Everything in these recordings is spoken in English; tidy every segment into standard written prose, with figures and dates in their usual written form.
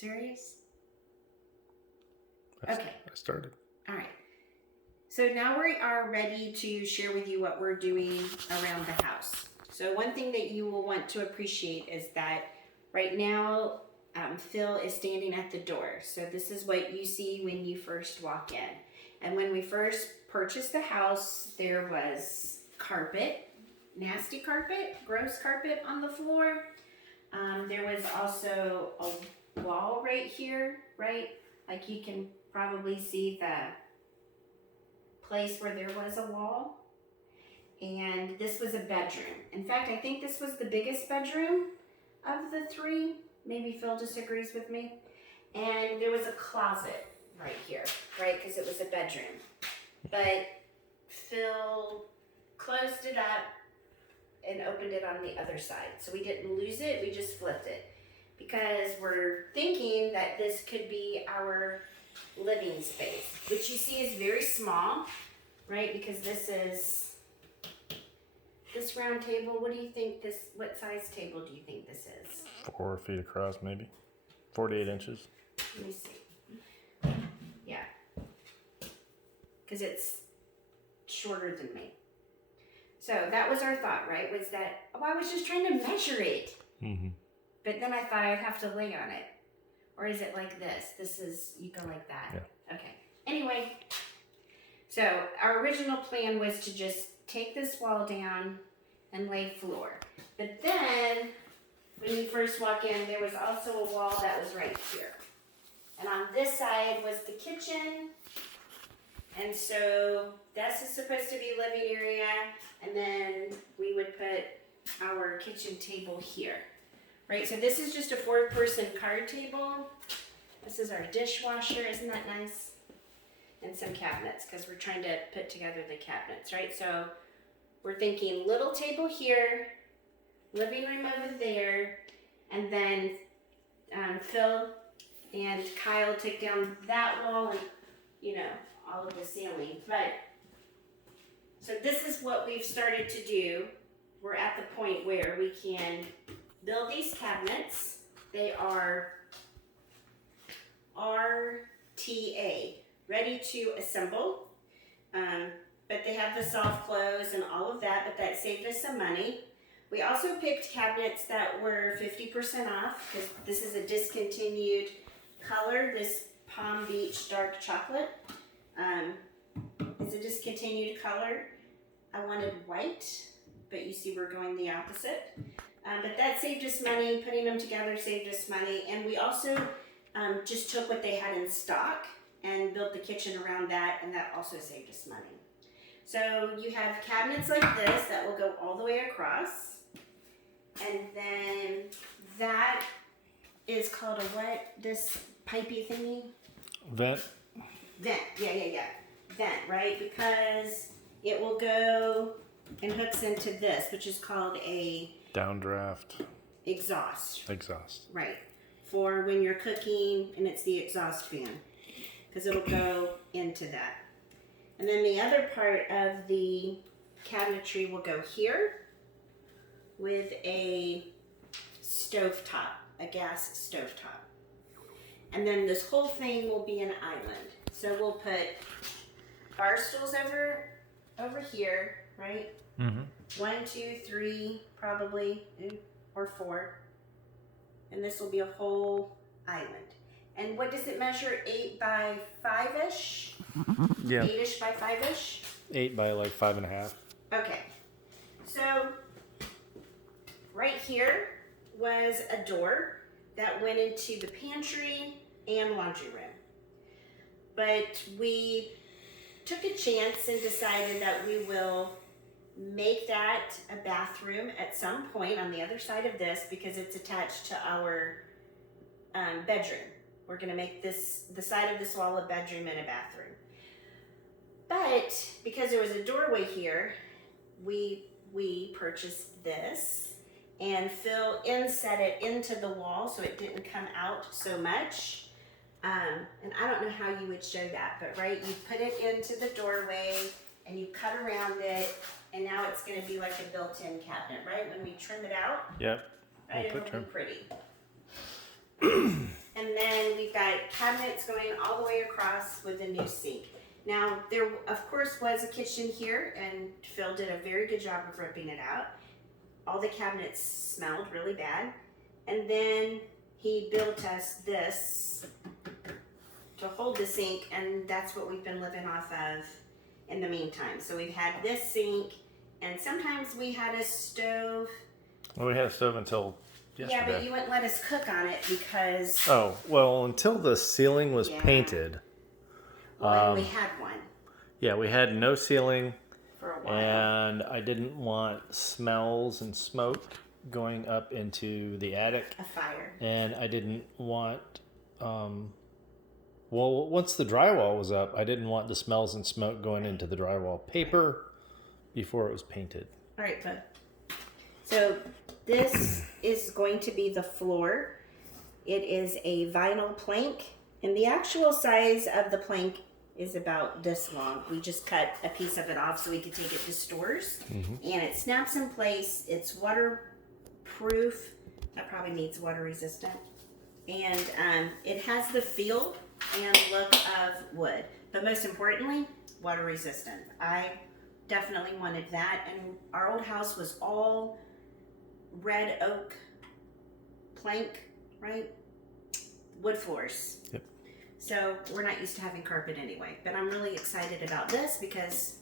Serious? I started. All right. So now we are ready to share with you what we're doing around the house. So one thing that you will want to appreciate is that right now Phil is standing at the door. So this is what you see when you first walk in. And when we first purchased the house, there was carpet, nasty carpet, gross carpet on the floor. There was also a wall right here, right? Like you can probably see the place where there was a wall. And this was a bedroom. In fact, I think this was the biggest bedroom of the three. Maybe Phil disagrees with me. And there was a closet right here, right? Because it was a bedroom. But Phil closed it up and opened it on the other side. So we didn't lose it, we just flipped it. Because we're thinking that this could be our living space, which you see is very small, right? Because this round table, what size table do you think this is? 4 feet across, maybe. 48 inches. Let me see. Yeah. Because it's shorter than me. So that was our thought, right? Was that, I was just trying to measure it. Mm-hmm. But then I thought I'd have to lay on it. Or is it like this? You go like that? Yeah. Okay. Anyway, so our original plan was to just take this wall down and lay floor. But then, when you first walk in, there was also a wall that was right here. And on this side was the kitchen. And so this is supposed to be living area. And then we would put our kitchen table here. Right, so this is just a 4-person card table. This is our dishwasher, isn't that nice? And some cabinets, because we're trying to put together the cabinets, right? So we're thinking little table here, living room over there, and then Phil and Kyle took down that wall and, all of the ceiling. But, so this is what we've started to do. We're at the point where we can build these cabinets. They are RTA, ready to assemble. But they have the soft close and all of that, but that saved us some money. We also picked cabinets that were 50% off, because this is a discontinued color. This Palm Beach Dark Chocolate is a discontinued color. I wanted white, but you see we're going the opposite. But that saved us money. Putting them together saved us money. And we also just took what they had in stock and built the kitchen around that, and that also saved us money. So you have cabinets like this that will go all the way across. And then that is called a what? This pipey thingy? Vent. Vent, yeah. Vent, right? Because it will go and hooks into this, which is called a downdraft. Exhaust. Right. For when you're cooking and it's the exhaust fan. Because it'll go into that. And then the other part of the cabinetry will go here with a stovetop, a gas stovetop. And then this whole thing will be an island. So we'll put bar stools over here, right? Mm-hmm. 1, 2, 3, probably, or 4. And this will be a whole island. And what does it measure? 8 by 5-ish? Yeah. 8-ish by 5-ish? 8 by like 5.5. Okay. So, right here was a door that went into the pantry and laundry room. But we took a chance and decided that we will make that a bathroom at some point on the other side of this, because it's attached to our bedroom. We're going to make the side of this wall a bedroom and a bathroom. But because there was a doorway here, we purchased this, and Phil inset it into the wall so it didn't come out so much. And I don't know how you would show that, but right, you put it into the doorway and you cut around it, and now it's going to be like a built-in cabinet, right? When we trim it out, Yep. right, We'll it'll be pretty. And then cabinets going all the way across with a new sink. Now, there of course was a kitchen here, and Phil did a very good job of ripping it out. All the cabinets smelled really bad. And then he built us this to hold the sink, and that's what we've been living off of in the meantime. So we've had this sink, and sometimes we had a stove. Well, we had a stove until yesterday. Yeah, but you wouldn't let us cook on it because Oh, well, until the ceiling was Yeah. painted. well, we had one Yeah, we had no ceiling, for a while. and I didn't want smells and smoke going up into the attic, A fire. and I didn't want, well, once the drywall was up, I didn't want the smells and smoke going into the drywall paper before it was painted. All right, bud. So this is going to be the floor. It is a vinyl plank, and the actual size of the plank is about this long. We just cut a piece of it off so we could take it to stores. And it snaps in place. It's waterproof. That probably needs water resistant. And it has the feel and look of wood. But most importantly, water resistant. I definitely wanted that. And our old house was all red oak plank, right? Wood floors. Yep. So we're not used to having carpet anyway. But I'm really excited about this because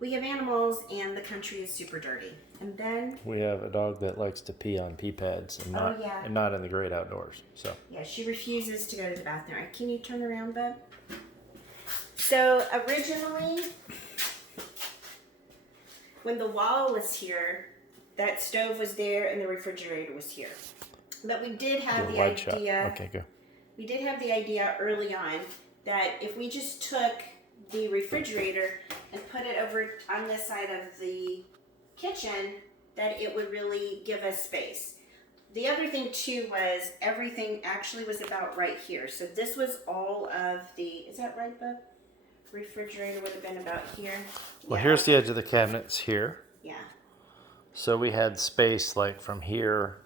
we have animals and the country is super dirty. And then, We have a dog that likes to pee on pee pads and not, yeah. and not in the great outdoors. So yeah, she refuses to go to the bathroom. All right, can you turn around, bub? So originally, when the wall was here, that stove was there and the refrigerator was here. But we did have the wide shot. idea. Okay, go. We did have the idea early on that if we just took the refrigerator and put it over on this side of the kitchen, that it would really give us space. The other thing too was everything actually was about right here. So this was all of the, is that right, bub? Refrigerator would have been about here. Well, Yeah. here's the edge of the cabinets here. Yeah. So we had space like from here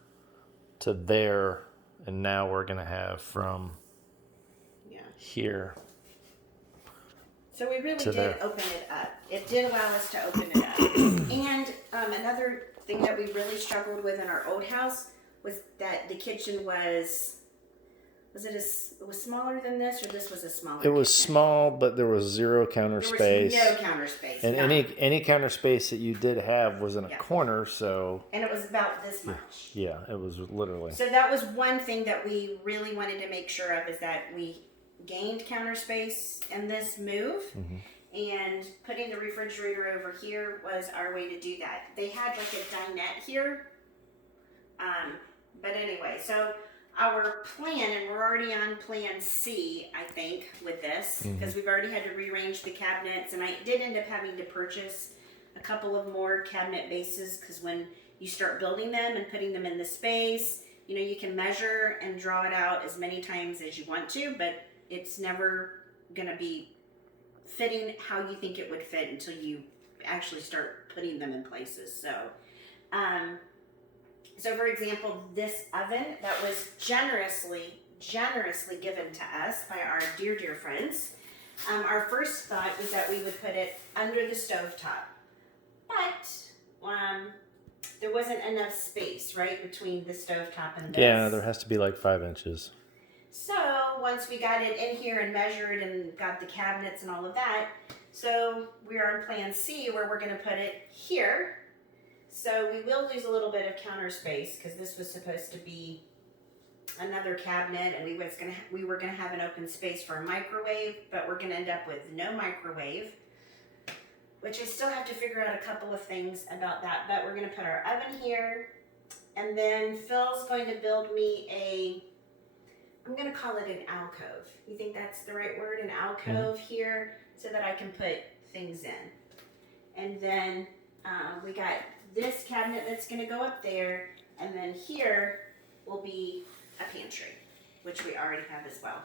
to there, and now we're gonna have from Yeah. here. So we really To did there. open it up. It did allow us to open it up. And another thing that we really struggled with in our old house was that the kitchen was it was smaller than this, or this was a smaller It was kitchen? small, but there was zero counter There space. was no counter space. And none. any counter space that you did have was in a Yeah. corner, so And it was about this much. yeah, it was literally. So that was one thing that we really wanted to make sure of, is that we gained counter space in this move. Mhm. And putting the refrigerator over here was our way to do that. They had like a dinette here. But anyway, so our plan, and we're already on plan C, I think, with this, because we've already had to rearrange the cabinets, and I did end up having to purchase a couple of more cabinet bases, because when you start building them and putting them in the space, you know, you can measure and draw it out as many times as you want to, but it's never gonna be fitting how you think it would fit until you actually start putting them in places. So for example, this oven that was generously given to us by our dear friends. Our first thought was that we would put it under the stovetop, but there wasn't enough space, right, between the stovetop and this. Yeah, there has to be like 5 inches. So once we got it in here and measured and got the cabinets and all of that, so we are on plan C, where we're going to put it here. So we will lose a little bit of counter space, because this was supposed to be another cabinet, and we were gonna have an open space for a microwave, but we're gonna end up with no microwave, which I still have to figure out a couple of things about that. But we're gonna put our oven here, and then Phil's going to build me I'm gonna call it an alcove. You think that's the right word? An alcove here, so that I can put things in. And then we got this cabinet that's gonna go up there, and then here will be a pantry, which we already have as well.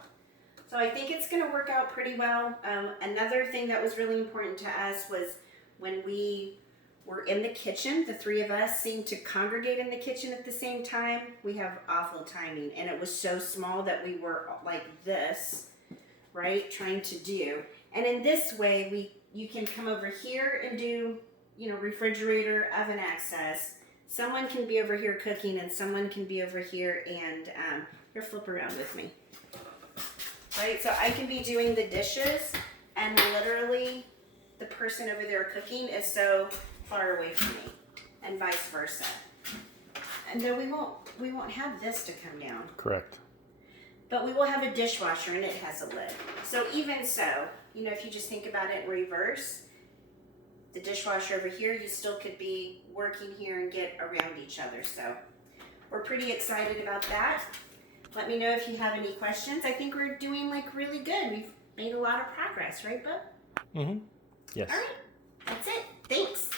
So I think it's gonna work out pretty well. Another thing that was really important to us was when we were in the kitchen, the three of us seemed to congregate in the kitchen at the same time. We have awful timing, and it was so small that we were like this right? Trying to do. And in this way, you can come over here and do, refrigerator, oven access. Someone can be over here cooking and someone can be over here and, here, flip around with me. Right, so I can be doing the dishes and literally the person over there cooking is so far away from me and vice versa. And then we won't have this to come down. Correct. But we will have a dishwasher and it has a lid. So even so, if you just think about it in reverse, the dishwasher over here, you still could be working here and get around each other. So we're pretty excited about that. Let me know if you have any questions. I think we're doing really good. We've made a lot of progress, right, Bub? Mm-hmm. Yes. All right, that's it. Thanks.